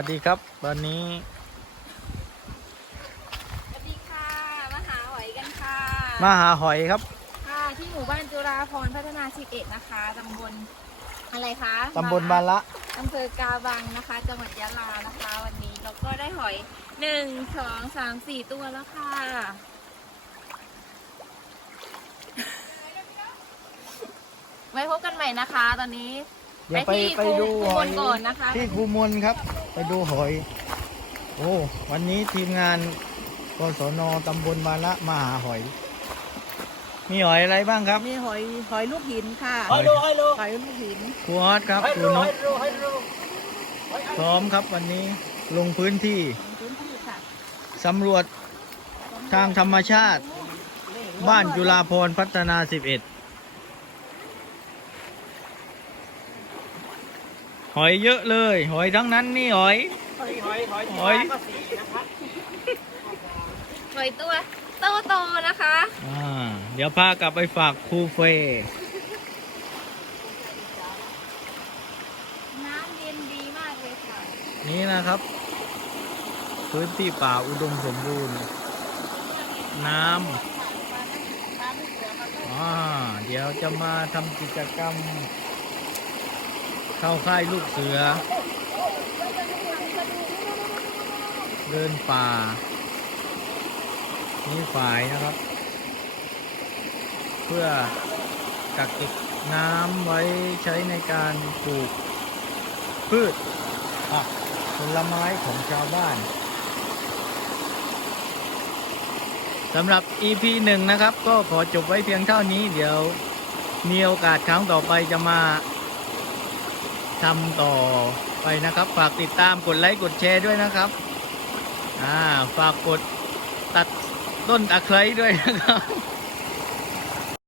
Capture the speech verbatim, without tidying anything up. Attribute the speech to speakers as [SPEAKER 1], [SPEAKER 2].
[SPEAKER 1] สวัสดีครับวันนี้
[SPEAKER 2] สวัสดีค่ะมาหาหอยกันค่ะ
[SPEAKER 1] มาหาหอยครับ
[SPEAKER 2] ค่ะที่หมู่บ้านจุฬาภรณ์พัฒนาสิบเอ็ดนะคะตำบลอะไรคะ
[SPEAKER 1] ตำบลบาละ
[SPEAKER 2] อำเภอกาบังนะคะจังหวัดยะลานะคะ วันนี้เราก็ได้หอยหนึ่งสองสามสี่ตัวแล้วค่ะ ไว้พบกันใหม่นะคะ ตอนนี้
[SPEAKER 1] เดี๋ยวไป
[SPEAKER 2] ที่
[SPEAKER 1] ไปดู
[SPEAKER 2] ครู
[SPEAKER 1] หอย
[SPEAKER 2] มนก่อนนะคะ
[SPEAKER 1] ที่ครูมนครับ ไปดูหอย โอ้วันนี้ทีมงานกศนตำบลบาละมาหาหอย มีหอยอะไรบ้างครับ
[SPEAKER 2] มีหอยหอยลูกหินค่ะ
[SPEAKER 1] หอยโลหอยโล
[SPEAKER 2] หอยลูกหิน
[SPEAKER 1] ครูออสครับครูนกพร้อมครับวันนี้ลงพื้นที่
[SPEAKER 2] พื้นที่ค่ะ
[SPEAKER 1] สำรวจทางธรรมชาติ บ้านจุฬาภรณ์พัฒนาสิบเอ็ดหอยเยอะเลย หอยทั้งนั้นนี่หอย
[SPEAKER 3] หอยหอยหอย
[SPEAKER 1] หอย
[SPEAKER 3] ก็สีนะครับ
[SPEAKER 2] หอยตัวโตโตๆนะคะ
[SPEAKER 1] อ่าเดี๋ยวพากลับไปฝากครูเฟย์
[SPEAKER 2] น้ำเย็นดีมากเลยค่ะ
[SPEAKER 1] นี่นะครับ พื้นที่ป่าอุดมสมบูรณ์ น้ำอ่าเดี๋ยวจะมาทำกิจกรรม เข้าค่ายลูกเสือ เดินป่า นี่ฝ่ายนะครับ เพื่อกักเก็บน้ำไว้ใช้ในการปลูกพืชผักผลไม้ของชาวบ้านสำหรับ อี พี หนึ่งนะครับ ก็ขอจบไว้เพียงเท่านี้ เดี๋ยวมีโอกาสครั้งต่อไปจะมาทำต่อไปนะครับ ฝากติดตามกดไลค์กดแชร์ด้วยนะครับอ่าฝากกดตัดต้นตะไคร้ด้วยนะครับ